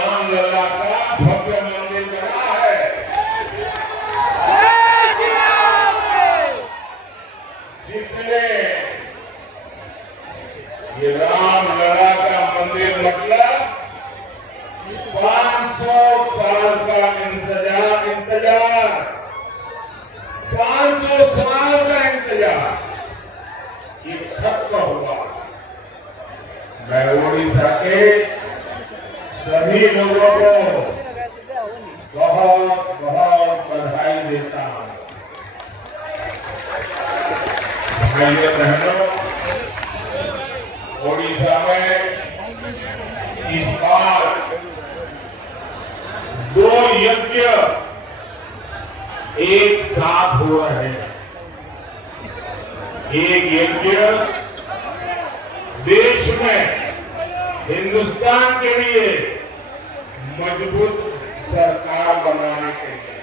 राम लला का भव्य मंदिर बना है। जिसने ये राम लला का मंदिर मतलब 500 साल का इंतजार 500 साल का इंतजार ये खत्म हुआ। मैं उड़ीसा के सभी लोगों को बहुत बहुत बधाई देता हूं। भाइयों बहनों, उड़ीसा में इस बार 2 यज्ञ एक साथ हो रहे हैं। एक यज्ञ देश में हिंदुस्तान के लिए मजबूत सरकार बनाने के लिए,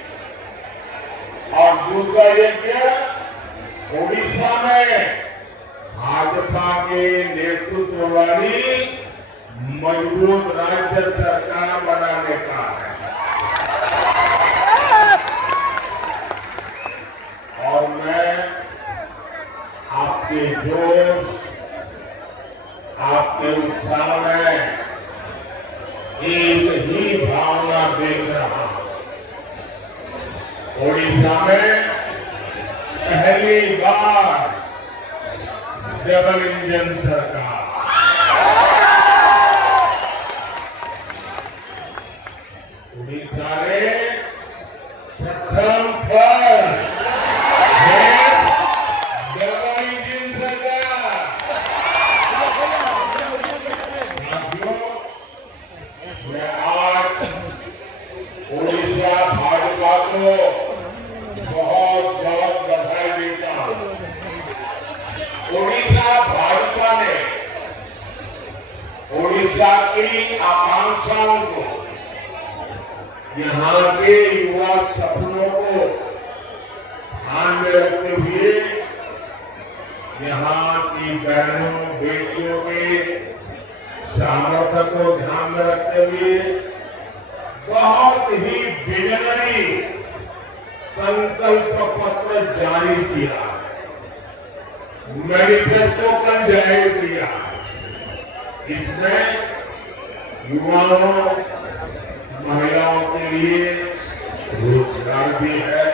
और दूसरा यज्ञ उड़ीसा में भाजपा के नेतृत्व वाली मजबूत राज्य सरकार बनाने का है। और मैं आपके जोश, आपके उत्साह में एक ही भावना देख रहा हूं। उड़ीसा में पहली बार डबल इंजन सरकार, उड़ीसा ने प्रथम फर्स्ट डबल इंजन सरकार। मैं आज उड़ीसा भाजपा को बहुत बहुत बधाई देता हूं। उड़ीसा भाजपा ने उड़ीसा की आकांक्षाओं को, यहाँ के युवा सपनों को ध्यान में रखते हुए, यहाँ की बहनों बेटियों के सामर्थ्य को ध्यान में रखते हुए बहुत ही विजनरी संकल्प पत्र जारी किया, मैनिफेस्टो का जारी किया। इसमें युवाओं, महिलाओं के लिए रोजगार भी है,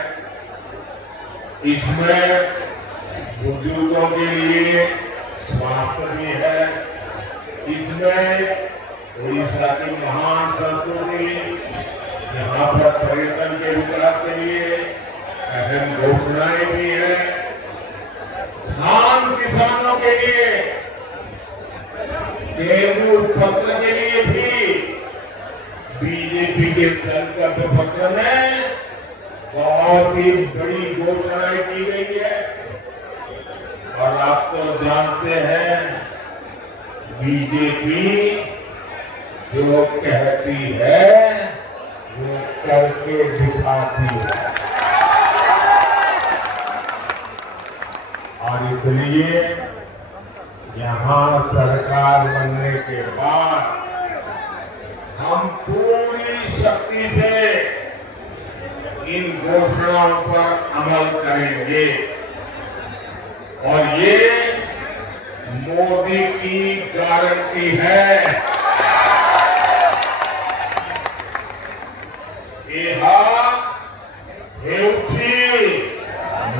इसमें बुजुर्गों के लिए स्वास्थ्य भी है, इसमें उड़ीसा की महान संस्कृति, यहाँ पर पर्यटन के विकास के लिए अहम घोषणाएं भी है। धान किसानों के लिए, गेहूं उत्पादन के लिए भी बीजेपी के संकल्प पत्र में बहुत ही बड़ी घोषणाएं की गई है। और आप तो जानते हैं, बीजेपी जो कहती है वो करके दिखाती है। और इसलिए यहाँ सरकार बनने के बाद हम पूरी शक्ति से इन घोषणाओं पर अमल करेंगे। और ये मोदी की गारंटी है।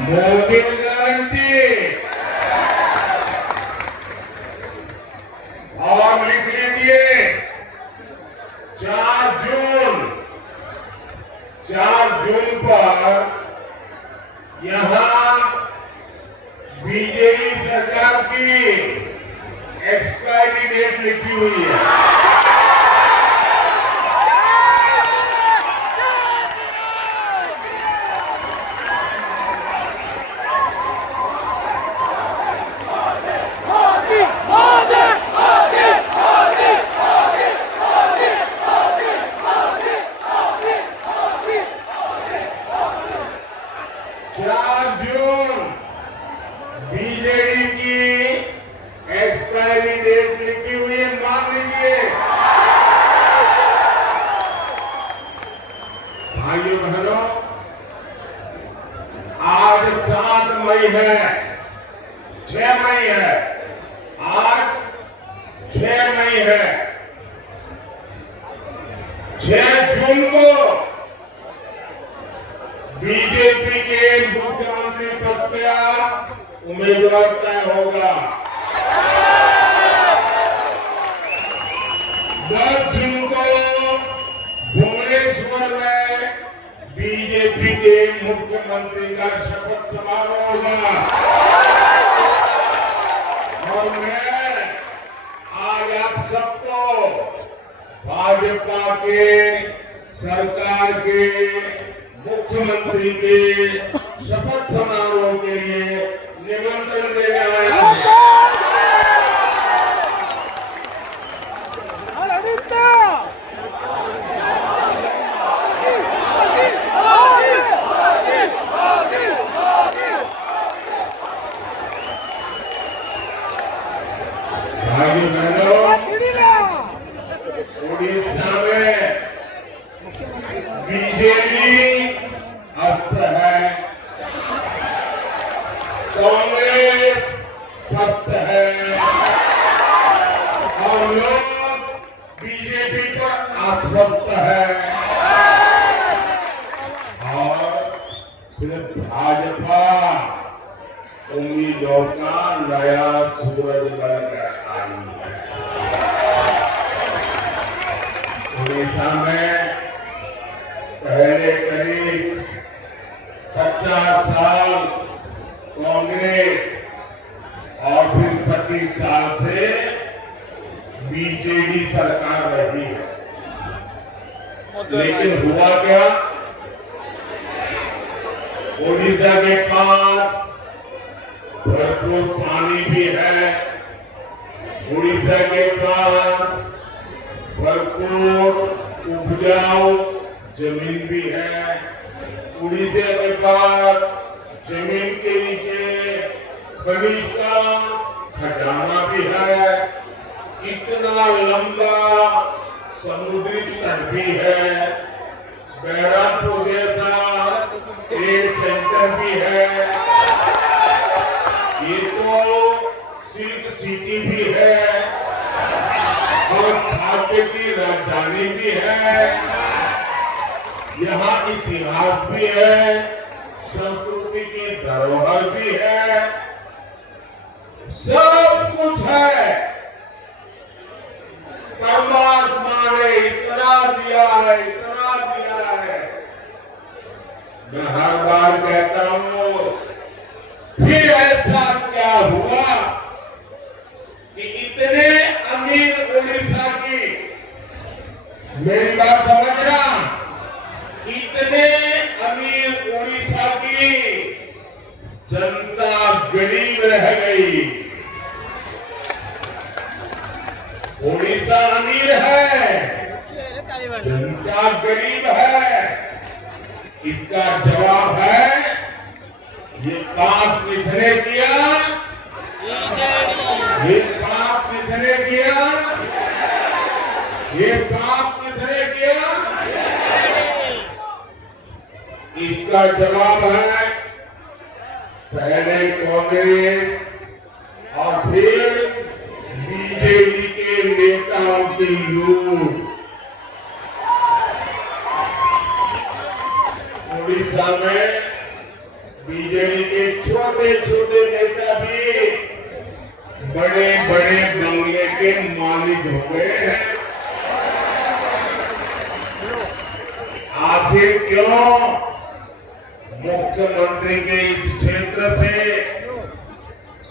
मोदी गारंटी। और लिख लीजिए 4 जून पर यहां बीजेपी सरकार की एक्सपायरी डेट लिखी हुई है। बीजेपी की एक्सपायरी डेट लिखी हुई है, मान लीजिए। 6 जून को बीजेपी के मुख्यमंत्री पद का उम्मीदवार तय होगा। 10 जून को भुवनेश्वर में बीजेपी के मुख्यमंत्री का शपथ समारोह होगा। और मैं आज आप सबको भाजपा के सरकार के मुख्यमंत्री के शपथ समारोह के लिए निमंत्रण देने आया हूं। भाइयों बहनों, उड़ीसा में बीजेपी अस्त है, कांग्रेस पस्त है और लोग बीजेपी पर आश्वस्त है और सिर्फ भाजपा उम्मीदों का नया सूरज बनकर आई है। उड़ीसा में पहले करीब 50 साल कांग्रेस और फिर 25 साल से बीजेडी सरकार रही है, लेकिन हुआ क्या? उड़ीसा के पास भरपूर पानी भी है, उड़ीसा के पास भरपूर उपजाऊ जमीन भी है, उड़ीसा के पास जमीन के नीचे खनिज का खजाना भी है, इतना लंबा समुद्री तट भी है, बैरामपुर जैसा एक सेंटर भी है, ये तो सिल्क सिटी भी है और खाद्य की राजधानी भी है, यहाँ इतिहास भी है, संस्कृति की धरोहर भी है, सब कुछ है। परमात्मा ने इतना दिया है, इतना दिया है। मैं हर बार कहता हूँ, फिर ऐसा क्या हुआ कि इतने अमीर उड़ीसा की, मेरी बात समझना, इतने अमीर उड़ीसा की जनता गरीब रह गई। उड़ीसा अमीर है, जनता गरीब है। इसका जवाब है, ये पाप किसने किया? ये पाप किसने किया? ये पाप किसने किया? इसका जवाब है, पहले कांग्रेस और फिर बीजेपी के नेताओं की लूट। उड़ीसा में बीजेपी के छोटे छोटे नेता भी बड़े बड़े बंगले के मालिक हो गए हैं। आखिर क्यों? मुख्यमंत्री के इस क्षेत्र से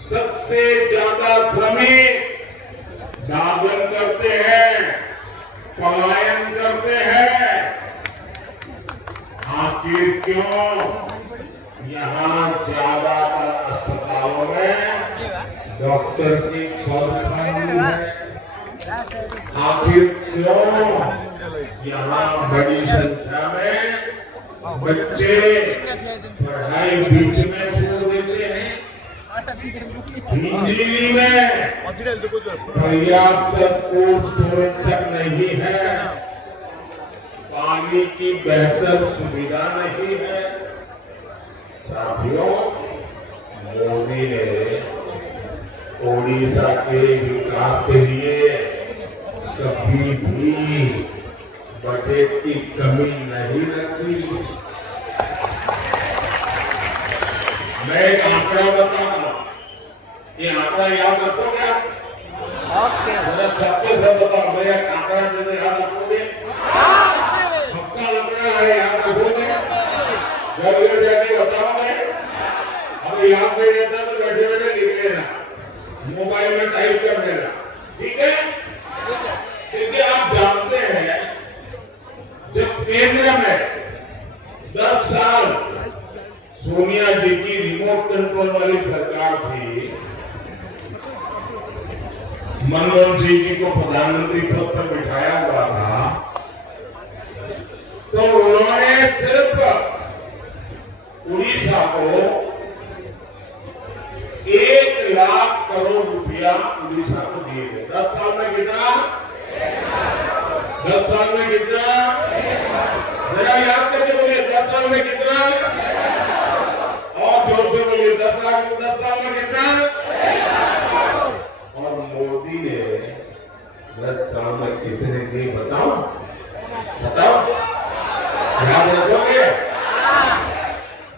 सबसे ज्यादा श्रमिक दागन करते हैं, पलायन करते हैं। आखिर क्यों? यहाँ ज्यादातर अस्पतालों में डॉक्टर की कमी है। आखिर क्यों? यहाँ बड़ी संख्या में बच्चे पढ़ाई बीच में छोड़ देते हैं। दिल्ली में पर्याप्त कोल्ड स्टोरेज तक नहीं है, पानी की बेहतर सुविधा नहीं है। साथियों, मोदी ने उड़ीसा के विकास के लिए कभी भी बजट की कमी नहीं रखी। मैं एक आंकड़ा बताऊंगा, ये आंकड़ा याद रखो क्या? मेरा सबके सब बताओ, मैं एक आंकड़ा जैसे याद रखोगे? पक्का आंकड़ा है, याद रखोगे? घर जाके बताओ। मैं अगर याद नहीं रहता तो बैठे बैठे लिख लेना, मोबाइल में टाइप कर देना, ठीक है? क्योंकि आप जानते हैं जब केंद्र में 10 साल सोनिया जी की रिमोट कंट्रोल वाली सरकार थी, मनमोहन सिंह जी को प्रधानमंत्री पद पर बिठाया हुआ था, तो उन्होंने सिर्फ उड़ीसा को 1 लाख करोड़ रुपया उड़ीसा को दिए गए। 10 साल में कितना? 10 साल में कितना? जरा याद करके बोलिए, 10 साल में कितना? और जोर से बोलिए, 10 साल में कितना? और मोदी ने 10 साल में कितने दिए बताओ? बताओ, याद रखोगे?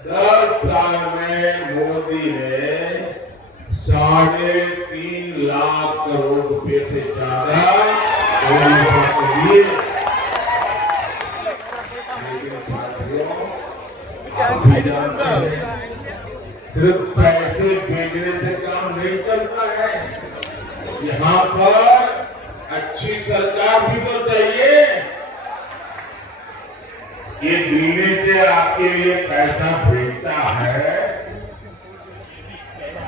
10 साल में मोदी ने 3.5 लाख करोड़ रुपए से ज्यादा दिए। लेकिन साथियों, आप भी जानते हैं सिर्फ पैसे भेजने से काम नहीं चलता है, यहाँ पर अच्छी सरकार भी तो चाहिए। ये दिल्ली से आपके लिए पैसा भेजता है,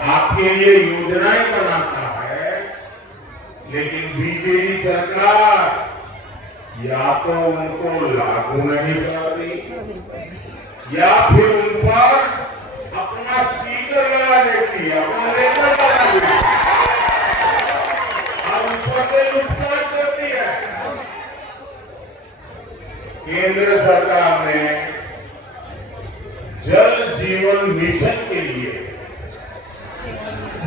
आपके लिए योजनाएं बनाता है, लेकिन बीजेपी सरकार या तो उनको लागू नहीं करती या फिर उन पर अपना स्टिकर लगा देती है, अपना लेबल लगा देती है और ऊपर से लूटपाट करती है। केंद्र सरकार ने जल जीवन मिशन के लिए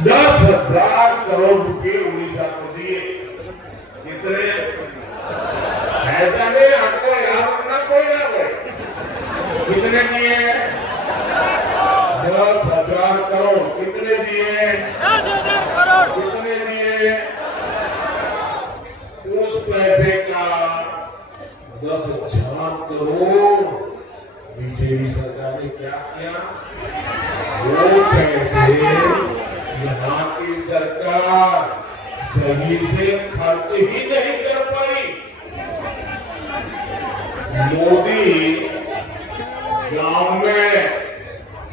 10,000 करोड़ रुपए उड़ीसा को दिए। कितने? ऐसा नहीं, आपको याद रखना, कोई ना कोई। कितने दिए? 10,000 करोड़। कितने दिए? 10,000 करोड़। कितने दिए? उस पैसे का 10,000 करोड़ बीजेपी सरकार ने क्या किया? वो पैसे यहाँ की सरकार सही से खर्च ही नहीं कर पाई। मोदी गांव में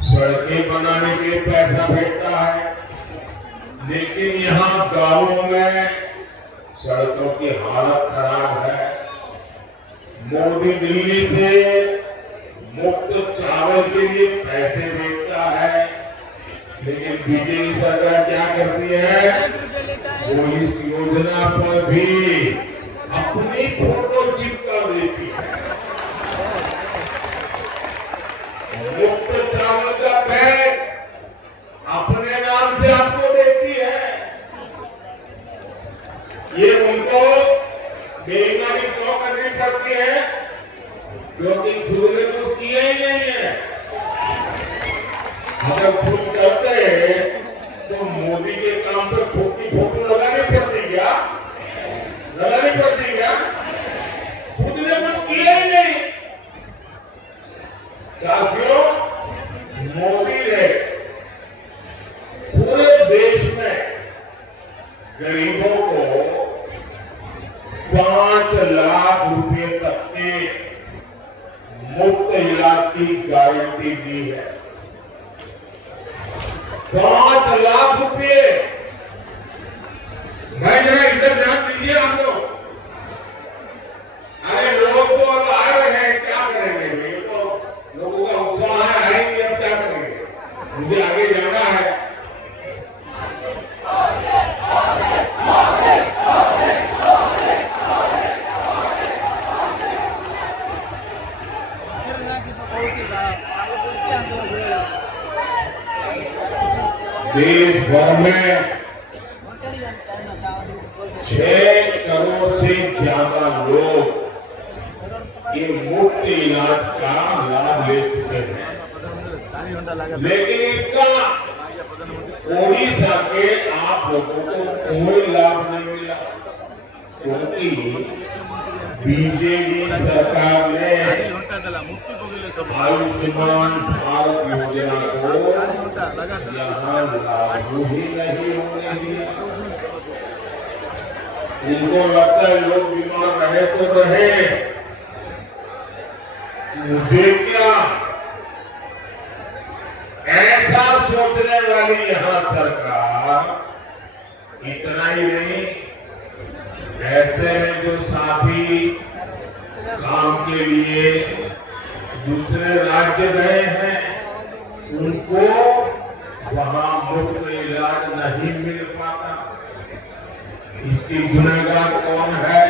सड़कें बनाने के लिए पैसा भेजता है, लेकिन यहाँ गांवों में सड़कों की हालत खराब है। मोदी दिल्ली से मुफ्त चावल के लिए पैसे भेजता है, लेकिन बीजेपी सरकार क्या करती है? वो इस योजना पर भी अपनी फोटो चिपका देती है। मुफ्त चावल का बैग अपने नाम से आपको देती है। ये उनको बेईमानी क्यों करनी पड़ती है? क्योंकि खुद ने कुछ किया ही नहीं है। अगर खुद करते तो मोदी के काम पर खुद की फोटो लगानी पड़ती क्या? लगानी पड़ती क्या? खुद ने कुछ किया ही नहीं। साथियों, मोदी ने पूरे देश में गरीबों को 5 लाख रुपए तक के मुफ्त इलाज की गारंटी दी है। 5 लाख रुपए। मैं जरा इधर ध्यान दीजिए आप लोग। अरे लोग तो अब आ रहे हैं, क्या करेंगे? ये तो लोगों का उत्साह है, आएंगे, अब क्या करेंगे? मुझे आगे जाना है। देश भर में 6 करोड़ से ज्यादा लोग ये मुफ्त इलाज का लाभ ले चुके हैं, लेकिन इसका ओडिशा के आप लोगों को कोई लाभ नहीं मिला, क्योंकि बीजेपी सरकार ने आयुष्मान भारत योजना को यहाँ लागू ही नहीं होने दिया। इनको लगता है लोग बीमार रहे तो रहे, मुझे क्या, ऐसा सोचने वाली यहां सरकार। इतना ही नहीं, ऐसे में जो साथी काम के लिए दूसरे राज्य गए हैं, उनको वहां मुफ्त इलाज नहीं मिल पाता। इसकी गुनहगार कौन है?